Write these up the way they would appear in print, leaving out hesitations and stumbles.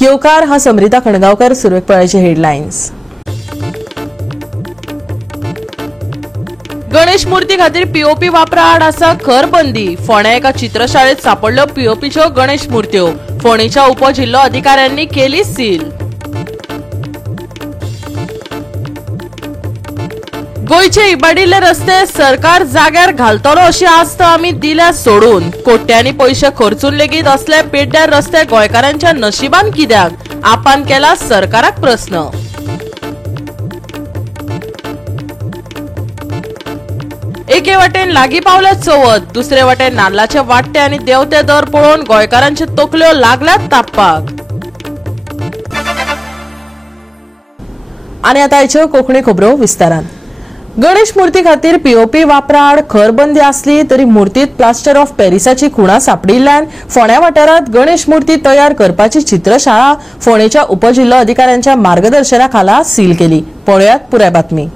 येवकार हा समृता खणगावकर. सुरवेक पळयचे हेडलायन्स. गणेश मूर्ती खातीर पीओपी वापरा आड आसा खर बंदी. फोंड्या एका चित्रशाळेत सापडल्यो पीओपीच्यो गणेश मूर्त्यो. फोंडेच्या उपजिल्लो अधिकाऱ्यांनी केली सील. गोयचे इबाडिल्ले रस्ते सरकार जाग्यार घालतलो अशी आस्त आमी दिल्या सोडून. कोट्यांनी पैसे खर्चून लेगीत असले पेड्ड्यार रस्ते गोंयकारांच्या नशिबान कित्याक? आपान केला सरकाराक प्रस्न. एके वाटेन लागीं पावले चवथ, दुसरे वाटेन नाल्लाचे वाट्टे आनी देंवते दर पळोवन गोंयकारांचे तकल्यो लागल्यात तापपाक. आनी आतां आयच्यो कोंकणी खबरो विस्तारान. गणेश मूर्ती खातीर पीओपी वापरा आड खरबंदी आसली तरी मूर्तीत प्लास्टर ऑफ पॅरिसाची खुणा सापडिल्ल्यान फोंड्या वाठारांत गणेश मूर्ती तयार करपाची चित्रशाळा फोंडेच्या उपजिल्लो अधिकाऱ्यांच्या मार्गदर्शना खाला सील केली. पळयात पुराय बातमी.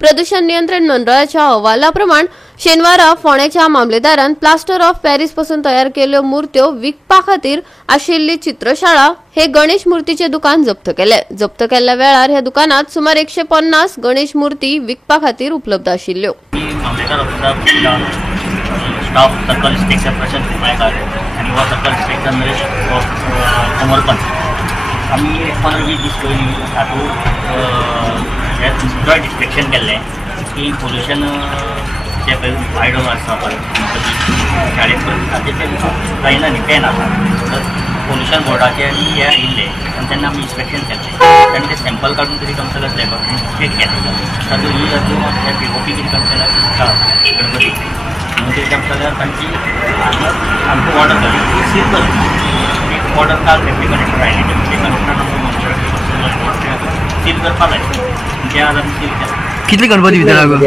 प्रदूषण नियंत्रण मंडळाच्या अहवालाप्रमाण शेनवारा फोंड्याच्या मामलेदारान प्लास्टर ऑफ पॅरिस पासून तयार केल्ल्यो मूर्त्यो विकपा खातीर आशिल्ली चित्रशाळा हे गणेश मूर्तीचे दुकान जप्त केले. जप्त केल्ल्या वेळार ह्या दुकानात सुमार 150 गणेश मूर्ती विकपा खातीर उपलब्ध आशिल्ल्यो. जॉयंट इन्स्पेक्शन केल्लें की पोल्युशन जे पळय आयडल आसा पळय शाळेंत ताचेर ते जायना न्ही पॅन आसा तर पोल्युशन बोर्डाचे हे आयिल्ले आनी तेन्ना आमी इन्स्पेक्शन केल्लें तेन्ना ते सॅम्पल काडून कितें काम केलें चॅक केलें तातूंत ही तातूंत पीओपी कितें काम केलां गणपती म्हणून कितें काम केल्यार तांची आमकां ऑर्डर जाली सील करून ऑर्डर काल deputy collector oily deputy collector seal करपा जाय. कितले गणपती भितर गणपती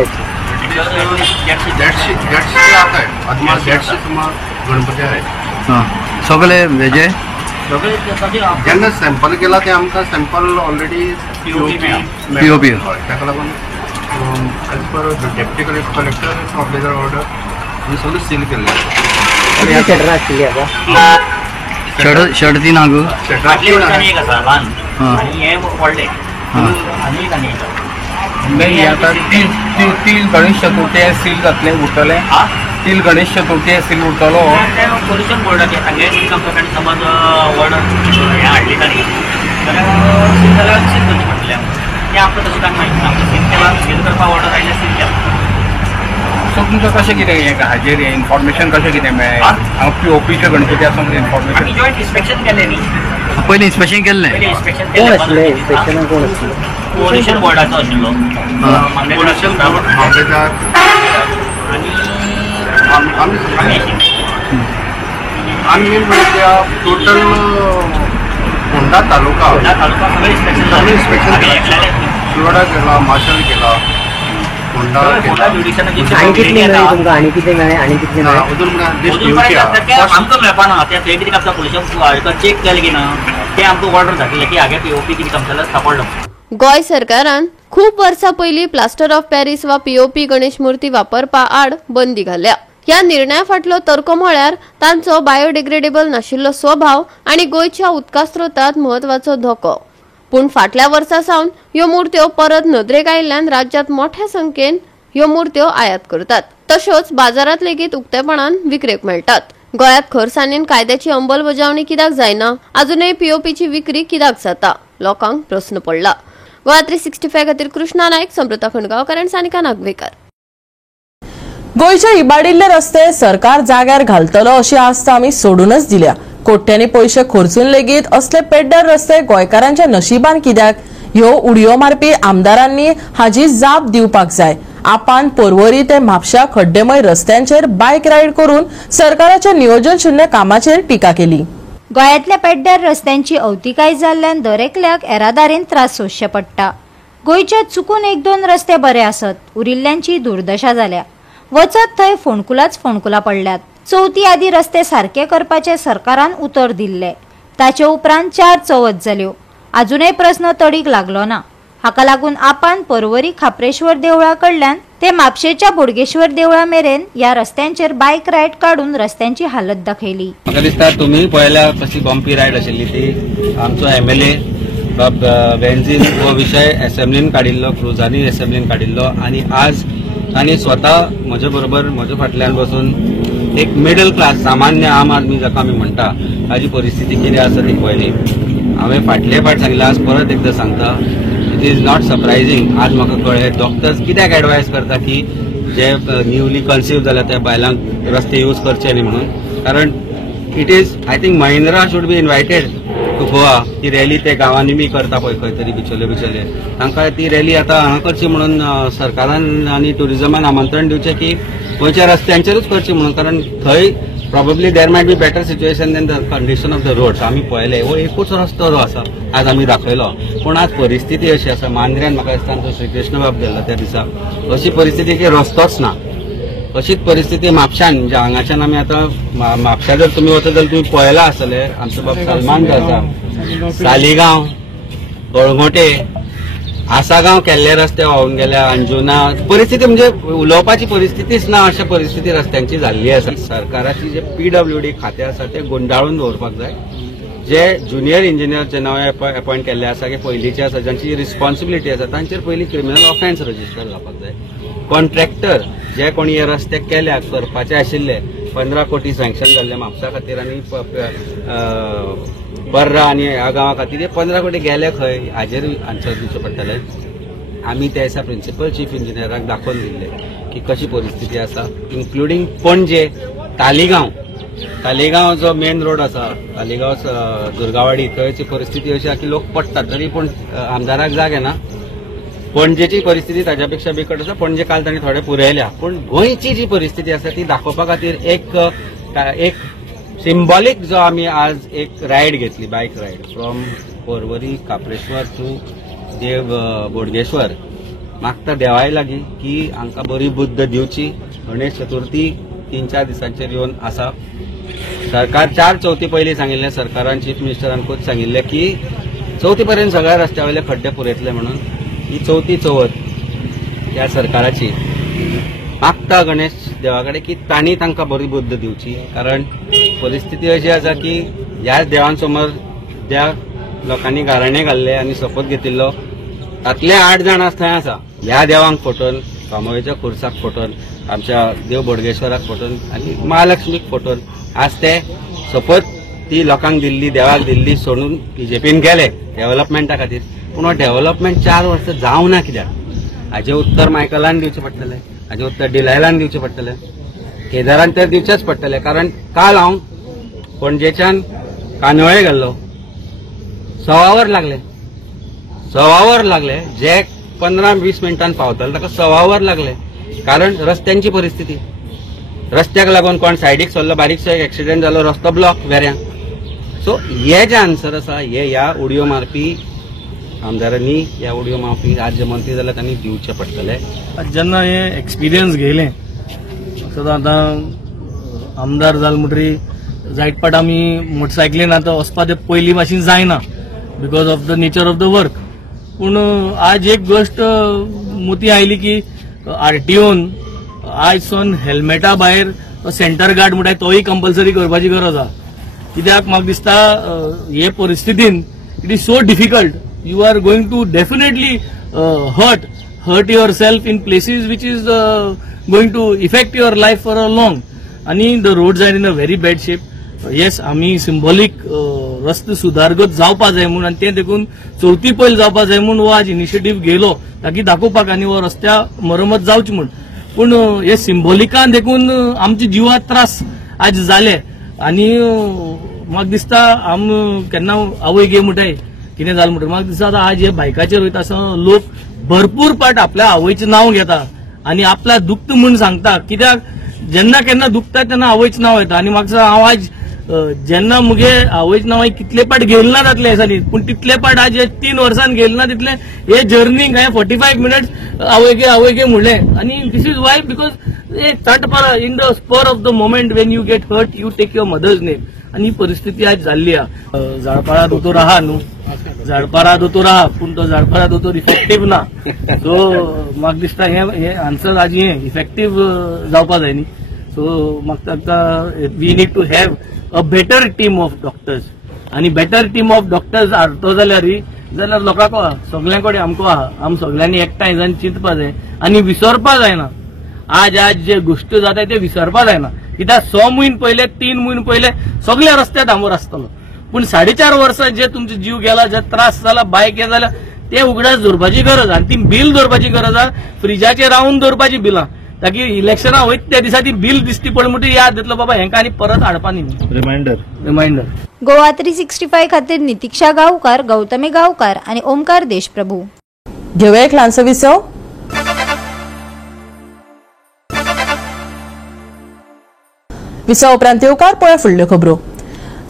आहे सगळे वेजे जेन्ना सॅम्पल केला ते आमकां सॅम्पल ऑलरेडी पीओपी ताका लागून as per deputy collector of order आमी सगळें सील केल्लें. शर्ट ती ना गो एक आसा ल्हान आनी हें व्हडलें आनी एक आनी तीन गणेश चतुर्थी सील जातले उरतले. तीन गणेश चतुर्थी सील उरतलो. पोल्युशन बोर्डाचे अगेन्स्ट कंप्लेंट समज ऑर्डर हें हाडली ताणी जाल्यार सील जाल्यार सील करची पडटलें तें आमकां तशें कांय माहिती ना. आमकां सील केला सील करपाक ऑर्डर आयल्या सील केला. सो तुमकां कशें कितें हें हाजेर इन्फॉर्मेशन कशें कितें मेळ्ळें? हांव पीओपीचे गणपती आसा म्हणून इन्फॉर्मेशन. आमी जॉयंट इन्स्पेक्शन केलें न्ही. पयलीं इन्स्पेक्शन केल्लें. इन्स्पेक्शन केलें पोल्युशन बोर्डाचो आशिल्लो पोल्युशन मामलेदार आनी मेन म्हणजे टोटल फोंडा तालुका सगळें इन्स्पेक्शन शिरोडा केला मार्शल केला फोंडा आमकां मेळपाना ते कितें काम पोल्युशन चेक केलें की ना ते आमकां ऑर्डर धाडलें की हागे पीओपी कितें काम केल्यार सापडलो. गोय सरकारान खूप वर्सां पयलीं प्लास्टर ऑफ पॅरिस वा पीओपी गणेश मूर्ती वापरपा आड बंदी घाल्या. ह्या निर्णया फाटलो तर्क म्हळ्यार तांचो बायोडिग्रेडेबल नाशिल्लो स्वभाव आनी गोंयच्या उदका स्रोतांत म्हत्वाचो धोको. पूण फाटल्या वर्सा सावन ह्यो मूर्त्यो परत नदरेक आयिल्ल्यान राज्यांत मोठ्या संख्येन ह्यो मूर्त्यो आयात करतात. तश्योच बाजारात लेगीत उक्तेपणान विक्रेक मेळटात. गोंयांत खरसानीन कायद्याची अंमलबजावणी कित्याक जायना? अजूनय पीओपीची विक्री कित्याक जाता? लोकांक प्रस्न पडला. गोवा 365 खातीर कृष्णा नायक, समृता खणगावकर आनी सानिका नागवेकर. गोयचे इबाडिल्ले रस्ते सरकार जाग्यार घालतलो अशी आस्त आमी सोडूनच दिल्या. कोट्यांनी पैसे खर्चून लेगीत असले पेड्ड्यार रस्ते गोंयकारांच्या नशिबान कित्याक? ह्यो उडयो मारपी आमदारांनी हाजी जाप दिवपाक जाय. आपान पर्वरी ते म्हापशा खड्डेमय रस्त्यांचेर बायक रायड करून सरकाराच्या नियोजन शुन्य कामाचेर टिका केली. गोंयांतल्या पेड्ड्यार रस्त्यांची अवतिकाय जाल्ल्यान दरेकल्याक येरादारीन त्रास सोंसचे पडटा. गोंयचे चुकून 1-2 रस्ते बरे आसत, उरिल्ल्यांची दुर्दशा जाल्या. वचत थंय फोंडकुलां पडल्यात. चवथी आदी रस्ते सारके करपाचे सरकारान उतर दिल्ले. ताचे उपरांत 4 चवथ जाल्यो. अजूनय प्रस्न तडीक लागलो ना. हाका लागून आपान पर्वरी खाप्रेश्वर देवळा कडल्यान ते म्हापशेच्या बोडगेश्वर देवळा मेरेन या रस्त्यांचेर बायक रायड काढून रस्त्यांची हालत दाखयली. म्हाका दिसता तुम्ही पळयल्या कशी बंपी रायड आशिल्ली ती. आमचो MLA बेन्झीन हो विषय असेंब्लीन काडिल्लो, क्रुजांनी असेंब्लीन काडिल्लो आणि आज तांणी स्वता म्हजे बरोबर म्हजे फाटल्यान बसून एक मिडल क्लास सामान्य आम आदमी जाका आमी म्हणटा ताजी परिस्थिती कितें आसा ती पळयली. हांवें फाटले फाट सांगला, आज परत एकदा सांगता, इट इज नॉट सरप्रायझींग. आज म्हाका कळ्ळें डॉक्टर्स कित्याक एडवायज करता की जे न्यूली कन्सीव जाल्या त्या बायलांक रस्ते यूज करचे न्ही म्हणून. कारण it is I think Mahindra should be invited to Goa. ती रॅली ते गांवांनी बी करता पळय खंय तरी बिचोले तांकां ती रॅली आतां हांगा करची म्हणून सरकारान आनी टुरिजमान आमंत्रण दिवचें की गोंयच्या रस्त्यांचेरूच करची म्हणून. कारण थंय probably there might be better situation than the condition of the roads. आमी पळयले हो एकूच रस्तो जो आसा आज आमी दाखयलो, पूण आज परिस्थिती अशी आसा. मांद्र्यान म्हाका दिसता तो श्रीकृष्ण बाब गेल्लो त्या दिसा अशी परिस्थिती की रस्तोच ना. अशीच परिस्थिती म्हापशान, म्हणजे हांगाच्यान आमी आतां म्हापशा जर तुमी वता जाल्यार तुमी पळयला आसतले आमचो बाब सलमान जो आसा, सालिगांव, गळगोटे, आसागांव केल्ले रस्ते व्हांवून गेल्या, अंजुना. परिस्थिती म्हणजे उलोवपाची परिस्थितीच ना अशा परिस्थिती रस्त्यांची जाल्ली आसा. सरकाराची जे PWD खातें आसा ते गुंडाळून दवरपाक जाय. जे ज्युनियर इंजिनियर जे नवे अपॉइंट केल्ले आसा की पयलींचे आसा जांची रिस्पॉन्सिबिलिटी आसा तांचेर पयलीं क्रिमिनल ऑफेन्स रजिस्टर जावपाक जाय. कॉन्ट्रॅक्टर जे कोणी हे रस्ते केल्या करपाचे आशिल्ले 15 कोटी सँक्शन जाल्ले म्हापसा खातीर आनी पर्रा आनी ह्या गांवा खातीर हे 15 कोटी गेले खंय हाजेर आन्सर दिवचें पडटलें. आमी त्या दिसा प्रिन्सिपल चीफ इंजिनियराक दाखोवन दिल्ले की कशी परिस्थिती आसा, इन्क्लुडींग पणजे, तालिगांव जो मेन रोड आसा, तालिगांव दुर्गावाडी, थंयची परिस्थिती अशी आसा की लोक पडटात तरी पूण आमदाराक जागे ना. पणजेची परिस्थिती ताज्या पेक्षा बिकट आसा. पणजे काल तांणी थोडे पुरयल्या, पूण गोंयची जी परिस्थिती आसा ती दाखोवपा खातीर एक सिंबॉलीक जो आमी आज एक रायड घेतली, बायक रायड फ्रॉम पर्वरी काप्रेश्वर टू देव बोडगेश्वर. मागता देवाय लागीं की आमकां बरी बुद्ध दिवची. गणेश चतुर्थी 3-4 दिसांचेर येवन आसा. सरकार 4 चवथी पयलीं सांगिल्लें, सरकारान चीफ मिनिस्टरान खूब सांगिल्लें की चवथी पर्यंत सगळ्या रस्त्या वयले खड्डे पुरयतले म्हणून. ही चवथी चवथ ह्या सरकाराची. मागता गणेश देवा कडेन की तांणी तांकां बरी बुद्ध दिवची. कारण परिस्थिती अशी आसा की ह्या देवां समोर ज्या लोकांनी गाराणे घाल्ले आनी शपथ घेतिल्लो तातले 8 जाण आज थंय आसा. ह्या देवांक फटोवन, कामोवेच्या खुर्साक फटोवन, आमच्या देव बोडगेश्वराक फटोवन आनी महालक्ष्मीक फटोवन आज ते शपथ ती लोकांक दिल्ली, देवाक दिल्ली सोडून BJPन गेले डेव्हलपमेंटा खातीर. पूण हो डेव्हलपमेंट 4 वर्सां जावं ना कित्याक? हाजें उत्तर मायकलान दिवचें पडटलें, हाजें उत्तर डिलायलान दिवचें पडटलें, केदारान तर दिवचेंच पडटलें. कारण काल हांव पणजेच्यान कानोळे गेल्लो, 6 वर लागले. जे 15-20 मिनटान पावतले ताका 6 वर लागले. कारण रस्त्यांची परिस्थिती, रस्त्याक लागून कोण सायडीक सरलो, बारीकसो एक एक्सिडेंट जालो, रस्तो ब्लॉक वेऱ्यां. सो हे जे आन्सर आसा हे ह्या उडयो मारपी आमदारांनी, ह्या उडयो मारपी राज्य मंत्री जाल्यार तांणी दिवचे पडटले. जेन्ना हे एक्सपिरियन्स घेयले सदां आतां आमदार जाल म्हणटरी जायत पाट आमी मोटरसायकलीन आतां वचपा ते पयलीं भाशेन जायना because of the nature of the work. पूण आज एक गोष्ट मोती आयली की RTOन आयजसून हेल्मेटा भायर सेंटर गार्ड म्हणटा तोय कंपल्सरी करपाची गरज आसा. कित्याक म्हाका दिसता हे परिस्थितीन it is so difficult. You are going to definitely hurt yourself in places which is going to affect your life for a long. आणि the roads are in a very bad shape. Yes, आम्ही symbolic रस्ते सुधारगत जावपा जाय म्हणून आनी तें देखून चवथी पयली जावपा जाय म्हणून हो आज इनिशिएटीव घेयलो ताकी दाखोवपाक आनी हो रस्त्या मरमत जावची म्हणून. पूण हे सिंबॉलिकान देखून आमच्या जिवाक त्रास आज जाले. आनी म्हाका दिसता आम केन्ना आवय गे म्हणटाय कितें जालें म्हणटा म्हाका दिसता आज हे बायकाचेर वयता आसतना लोक भरपूर पाट आपल्या आवयचें नांव घेता आनी आपल्या दुखत म्हणून सांगता. कित्याक जेन्ना केन्ना दुखता तेन्ना आवयचें नांव येता. आनी म्हाका दिसता हांव आज जेन्ना मुगे आवयचें नांव कितले पाट गेल ना जातले हे दिसांनी, पूण तितले पाट आज 3 वर्सान गेल ना तितले हे जर्नीक हांवें 45 मिनिट्स आवय गे म्हणलें. आनी this is why because in the spur of the moment when you get hurt you take your mother's name. आनी ही परिस्थिती आज जाल्ली आहा. झाडपारा दोतोर आहा न्हू, झाडपारा दोतोर आहा पूण तो झाडपारा दोतोर इफेक्टीव ना. सो म्हाका दिसता हे आन्सर आज हे इफेक्टीव जावपा जाय न्ही. सो म्हाका दिसता we need to have a better team of doctors. आनी बेटर टीम ऑफ डॉक्टर्स हाडतो जाल्यार लोकांक सगळ्यां कडेन आमकां आहा. आम सगळ्यांनी एकठांय जावन चिंतपा जाय आनी विसरपा जायना. आज जे गोष्टी जाता ते विसरपा जायना. कित्याक 6 म्हयने पयले 3 म्हयने पयले सगळ्या रस्त्यार डांबोर आसतलो, पूण 4.5 वर्सां जे तुमचो जीव गेला, जे त्रास जाला, बायक हे जाल्या, ते उगडास दवरपाची गरज आनी ती बील दवरपाची गरज आहा. फ्रिजाचेर रावन दवरपाची बिलां, ताकी इलेक्शनां वयता त्या दिसा ती बील दिसती पडली म्हणटकीर याद येतलो बाबा हेंकां आनी परत हाडपा न्ही. रिमाइंडर. गोवा 365 खातीर नितिक्षा गांवकार, गौतमी गांवकार आणि ओमकार देशप्रभू. घेऊया एक ल्हानसो विसव. विसव उपरांत येवकार पळय फुडल्यो खबरो.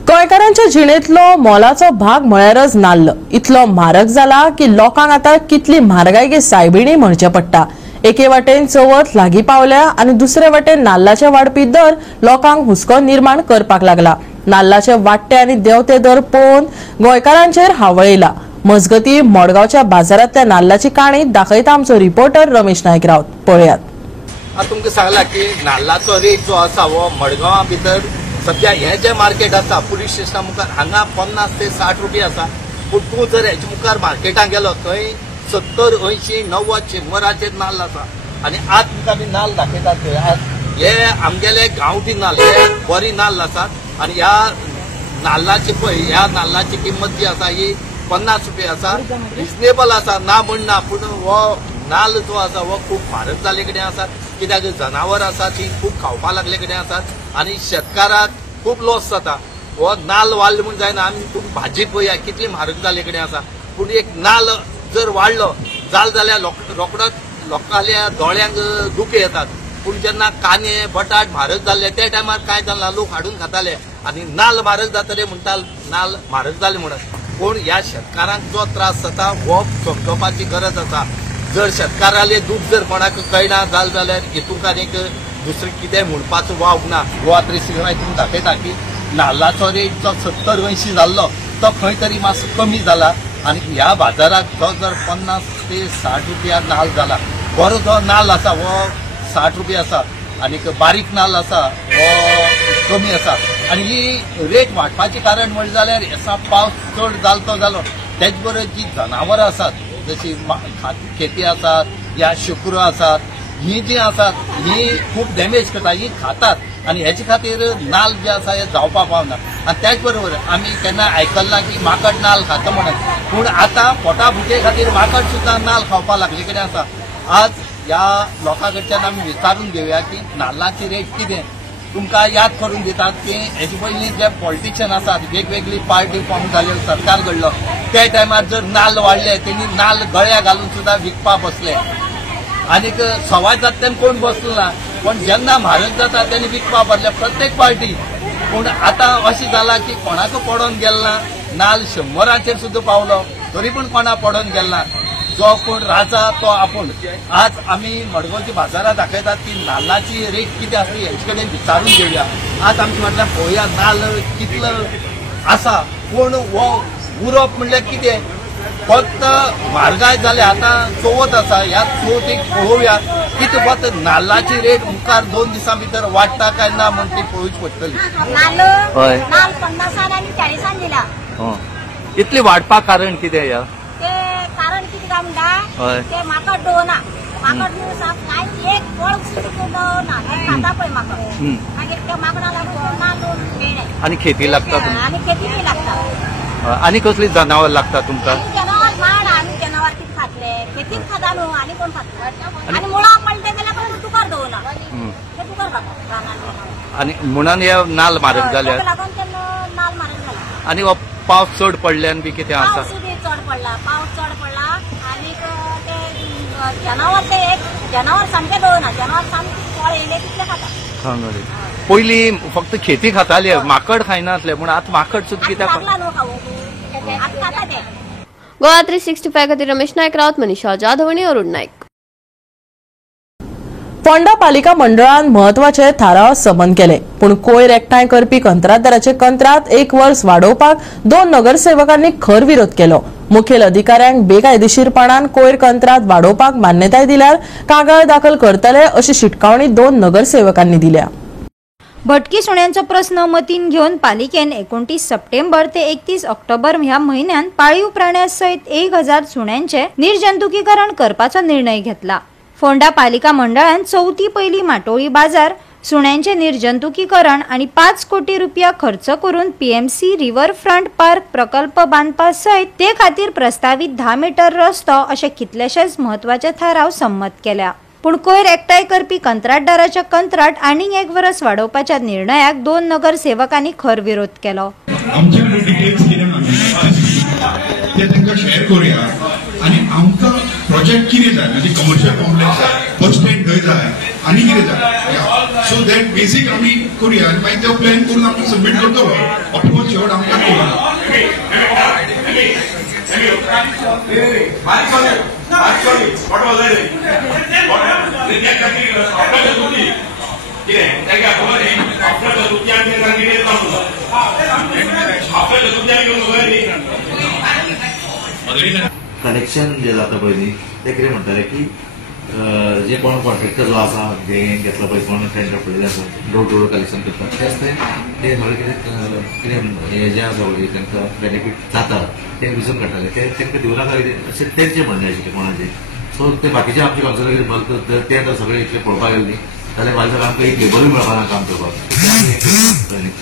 गोंयकारांच्या जिणेंतलो मोलाचो भाग म्हळ्यारच नाल्ल इतलो म्हारग जाला की लोकांक आतां कितली म्हारगायेची सायबिणी म्हणचे पडटा. एके वाटेन चवथ लागीं पावल्या आनी दुसरे वाटेन नाल्लाचे वाडपी दर लोकांक हुस्को निर्माण करपाक लागला. नाल्लाचे वाडटे आनी देंवते दर पळोवन गोंयकारांचेर हावळयला. मजगती मडगांवच्या बाजारांतल्या नाल्लाची काणी दाखयता आमचो रिपोर्टर रमेश नायक रावत. पळयात. आता तुमकां सांगला की नाल्लाचो रेट जो आसा हो मडगांवा भितर सध्या हे जे मार्केट आसा पुलीस स्टेशना मुखार हांगा 50 ते 60 रुपया आसा. पूण तूं जर हेच्या मुखार मार्केटात गेलो थंय 70, 80, 90, 100 नाल्ल आसा. आनी आज तुमकां आमी नाल्ल दाखयतात पळय. आज हे आमगेले गांवठी नाल्ल, हे बरी नाल्ल आसात आनी ह्या नाल्लाची पळय ह्या नाल्लाची किंमत जी आसा ही 50 रुपया आसा. रिजनेबल आसा ना म्हणना, पूण हो नाल्ल जो आसा हो खूब म्हारग जाल्ले कडेन आसा. कित्याक जनावर आसा ती खूब खावपा लागले कडेन आसात आनी शेतकाराक खूब लॉस जाता. हो नाल्ल वाडलो म्हूण जायना. आमी तुमी भाजी पळया कितली म्हारग जाल्ले कडेन आसा. पूण एक नाल्ल जर वाडलो जाल्यार रोखडोच लोकांच्या दोळ्यांक दुखे येतात. पूण जेन्ना कांदे बटाट म्हारग जाल्ले त्या टायमार काय जाल्ला लोक हाडून खाताले आनी नाल्ल म्हारग जातले म्हणटा नाल्ल म्हारग जाले म्हणून. पूण ह्या शेतकारांक जो त्रास जाता हो समजोवपाची गरज आसा. जर शेतकाराले दूख जर कोणाक कळना जाल्यार हेतूंक आनीक दुसरें कितें म्हणपाचो वाव ना. गोवा 365 तुमकां दाखयता की नाल्लाचो रेट जो 70-80 जाल्लो तो खंय तरी मातसो कमी जाला आनी ह्या बाजाराक तो जर 50 ते 60 रुपया नाल्ल जाला. बरो जो नाल्ल आसा हो 60 रुपया आसा आनीक बारीक नाल्ल आसा हो कमी आसा. आनी ही रेट वाडपाचें कारण म्हणलें जाल्यार हेसा पावस चड जालो जालो तेच बरोबर जी जनावरां आसात जशी खेती आसात या शुक्र आसात ही जी आसात ही खूब डॅमेज करता, ही खातात आनी हेचे खातीर नाल्ल जे आसा हे जावपा पावना. आनी त्याच बरोबर आमी केन्ना आयकल्ला की माकड नाल्ल खाता म्हणून, पूण आतां पोटा भुके खातीर माकड सुद्दां नाल्ल खावपा लागले कडेन आसा. आज ह्या लोकां कडच्यान आमी विचारून घेवया की नाल्लाची रेट कितें. तुमकां याद करून दितात की हेचे पयलीं जे पॉलिटिशियन आसात वेगवेगळी पार्टी फॉर्म जाल्यो सरकार घडलो त्या टायमार जर नाल्ल वाडले तेणी नाल्ल गळ्या घालून सुद्दां विकपा बसले आनीक समाजांतल्यान कोण बसलो ना. पण जेन्ना म्हारग जाता तेणी विकपा बसले प्रत्येक पार्टी. पूण आतां अशें जाला की कोणाक पडोन गेलना. नाल्ल 100 सुद्दां पावलो तरी पूण कोणा पडोन गेलना. जो कोण राजा तो आपूण. आज आमी मडगांवच्या बाजारात दाखयतात की नाल्लाची रेट कितें आसा हेचे कडेन विचारून घेवया. आज आमचे म्हटल्यार पळोवया नाल्ल कितलो आसा. पूण हो उरप म्हणल्यार कितें फक्त म्हारगाय जाले. आतां चवथ आसा ह्या चवथीक पळोवया कितें फक्त नाल्लाची रेट मुखार 2 दिसां भितर वाडटा काय ना म्हण ती पळोवची पडटली. नाल्ल 50 आनी 40 दिला. इतली वाडपाक कारण कितें या कारण किती काय म्हणटा ते माकड दोना माकड काय एक फळ ना खाता पळय माकड मागीर त्या माकडाला लागून नाल्ल मेळ्ळे आनी खेती लागता आनी खेती बी लागता. आनी कसली जनावर लागता तुमकां. जनावर माड आनी जनावर कितें खातले खेतीत खाता न्हू आनी कोण खाता. आनी मुळाक पडले जाल्यार पण तुकार दवरना ते तुकार खाता. आनी म्हणून हे नाल्ल म्हारग जाले लागून ते नाल्ल म्हारग जाला. आनी हो पावस चड पडल्यान बी कितें आसा. चड पडला पावस चड पडला आनीक ते जनावर ते एक जनावर सामके दवरना. जनावर सामके फळ येयले तितले खाता. पयलीं फक्त खेती खाताले माकड खायनासले पूण आतां माकड सुद्दां कित्याक लागला न्हू खावूंक आतां खाता ते. गोवा 365 खातीर रमेश नायक रावत, मनीषा जाधव आनी अरुण नायक. फोंडा पालिका मंडळान महत्वाचे थाराव समन केले, पण कोयर एकठांय करपी कंत्राटदाराचे कंत्राट 1 वर्स वाडोवपाक 2 नगरसेवकांनी खर विरोध केलो. मुखेल अधिकाऱ्यांक बेकायदेशीरपणान कोयर कंत्राट वाडोवपाक मान्यताय दिल्यार कागाळ दाखल करतले अशी शिटकावणी 2 नगरसेवकांनी दिल्या. भटकी सुण्यांचो प्रश्न मतीन घेवन पालिकेन 29 सप्टेंबर ते 31 ऑक्टोबर ह्या म्हयन्यात पाळीव प्राण्यां सयत 1000 सुण्यांचे निर्जंतुकीकरण करपाचो निर्णय घेतला. फोंडा पालिका मंडळान चौथी पहिली माटोळी बाजार सुण्यांचे निर्जंतुकीकरण आणि 5 कोटी रुपया खर्च करून पीएमसी रिव्हरफ्रंट पार्क प्रकल्प बांधपा सयत ते खातीर प्रस्तावित 10 मीटर रस्तो अशे कितलेशेच महत्वाचे थाराव संमत केल्या. पण कोयर एकठांय करपी कंत्राटदाराचे कंत्राट आनीक 1 वर्स वाडोवपाच्या निर्णयाक 2 नगरसेवकांनी खर विरोध केलो. आमच्याकडे डिटेल्स कितें ते तांकां शेअर करूया आणि आमकां प्रोजेक्ट कितें जाय म्हणजे कमर्शियल कॉम्प्लेक्स जाय, बस स्टँड खंय जाय आनी कितें जाय, सो दॅट बेसीक आमी करूया आनी मागीर तो प्लॅन करून आमी सबमीट करतलो. ऑफकोर्स शेवट आमकां कनेक्शन जे जाता पयलीं ते कितें म्हणटाले की जे कोण कॉन्ट्रॅक्टर जो आसा घेतला पळय कोण टेंडर पळयले आसा डोर टू डोर कलेक्शन करतात तेच ते सगळें कितें हें जें आसा पळय तांकां बेनिफीट जाता ते रिजन काडटाले ते तांकां दिवनाका अशें तेंचें म्हणणें आशिल्लें कोणाचें. सो ते बाकीचे आमचे कावन्सिलर कितें बल्क ते आतां सगळे इतले पळोवपाक गेले न्ही जाल्यार फाल्यां सगळें आमकां एक लेबरूय मेळपाना काम करपाक.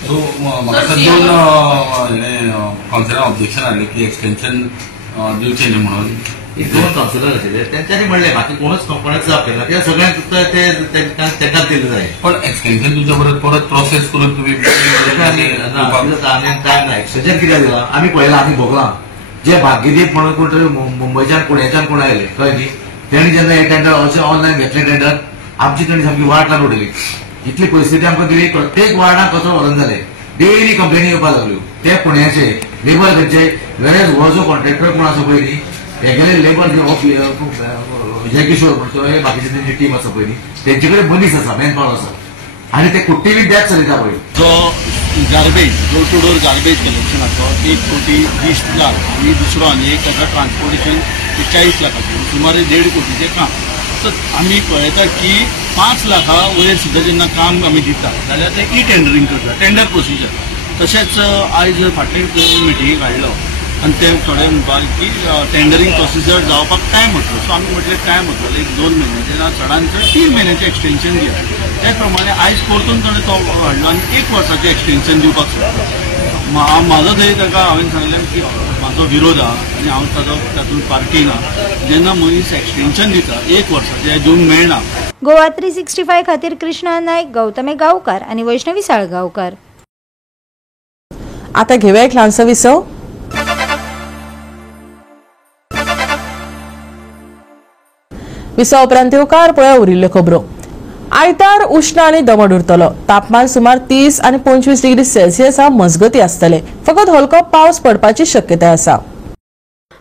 सो म्हाका 2 कावन्सिलरान ऑब्जेक्शन हाडलें की एक्सटेंशन दिवचें न्ही म्हणून. 2 कावन्सिलर आशिल्ले तेंच्यांनी म्हणलें बाकी कोणूच कोणाच जाप केला ते सगळ्यांक तेंकांच दिलें जाय. पण एक्सटेंशन तुमच्या परत प्रोसेस करून तुमी टायम ना. एक्सटेंशन कित्याक दिलां आमी पळयलां आमी भोगलां जे भाग्यदीप म्हणून कोण तरी मुंबयच्यान पुण्याच्यान कोण आयले कळ्ळें न्ही तेणी जेन्ना हे टेंडर अशें ऑनलायन घेतलें टेंडर आमची तेणी सामकी वाट लागून उडयली. इतली परिस्थिती आमकां दिली प्रत्येक वार्डाक कचरो व्हरून जाले डेली कंप्लेनी येवपाक लागल्यो ते पुण्याचे लेबर खंयचे वेरेज हो जो कॉन्ट्रॅक्टर कोण आसा पळय न्ही हेगेले लेबर विजय किशोर म्हणतो हे बाकीची तेंची टीम आसा पळय न्ही तेंचे कडेन मनीस आसा मॅन पावर आसा आनी ते कुट्टीवी बॅग चलयता पळय. जो garbage door to door garbage कलेक्शनाचो 1 कोटी 20 लाख आनी दुसरो आनी एक ताका ट्रान्सपोर्टेशन 40 लाखाचें सुमारे 1.5 कोटीचें काम. तर आमी पळयता की 5 लाखा वयर सुद्दां जेन्ना काम आमी दिता जाल्यार ते टेंडरींग करता टेंडर प्रोसिजर. तशेंच आयज फाटले मिटिंगेक हाडलो आनी ते थोडे म्हणपाक की टेंडरींग प्रोसिजर जावपाक टायम वतलो. सो आमी म्हटलें टायम वतलो 1-2 म्हयने ना चडान चड 3 म्हयन्याचें एक्सटेंशन दिया. त्याच प्रमाणे आयज परतून ताणें तो हाडलो आनी 1 वर्साचें एक्सटेंशन दिवपाक सोदता. म्हाजो थंय ताका हांवें सांगलें की म्हाजो विरोध आहा आनी हांव ताजो तातूंत पार्टी ना. जेन्ना मनीस एक्सटेंशन दिता 1 वर्साचें दिवंक मेळना. गोवा 365 खातीर कृष्णा नायक, गौतमी गांवकार आणि वैष्णवी साळगांवकार. आता घेऊया एक ल्हानसो विसव. विसव उपरांत येवकार पळया उरिल्ल्यो खबरो. आयतार उष्ण आनी दमट उरतलो. तापमान सुमार 30 आनी 25 डिग्री सेल्सियस मजगती आसतले. फकत हलको पावस पडपाची शक्यताय आसा.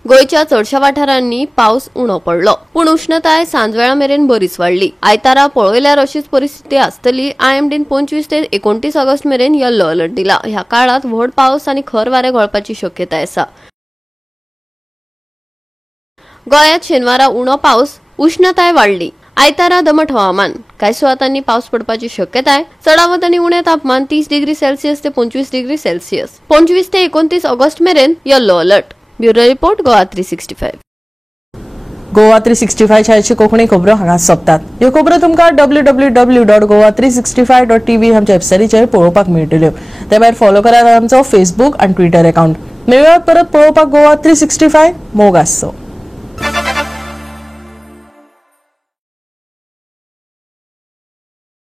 गोयच्या चडशा वाठारांनी पावस उणो पडलो, पूण उष्णताय सांजवेळा मेरेन बरीच वाडली. आयतारा पळयल्यार अशीच परिस्थिती आसतली. आयएमडीन 25 ते 29 ऑगस्ट मेरेन येल्लो अलर्ट दिला. ह्या काळात व्हड पावस आनी खर वारे घोळपाची शक्यताय आसा. गोंयांत शेनवारा उणो पावस, उष्णताय वाडली. आयतारा दमट हवामान, कांय सुवातांनी पावस पडपाची शक्यताय. चडावत आनी उणें तापमान 30 डिग्री सेल्सियस ते 25 डिग्री सेल्सियस. 25 ते 29 ऑगस्ट मेरेन yellow alert. Bureau report Goa 365. Goa 365 छायची कोंकणी खबरो हांगा सोंपतात. ह्यो खबरो तुमकां www.goa365.tv आमच्या वेबसायटीचेर पळोवपाक मेळटल्यो. ते भायर फॉलो करात आमचो फेसबूक आनी ट्विटर अकाउंट. मेळुया परत पळोवपाक गोवा 365 मोग आसचो.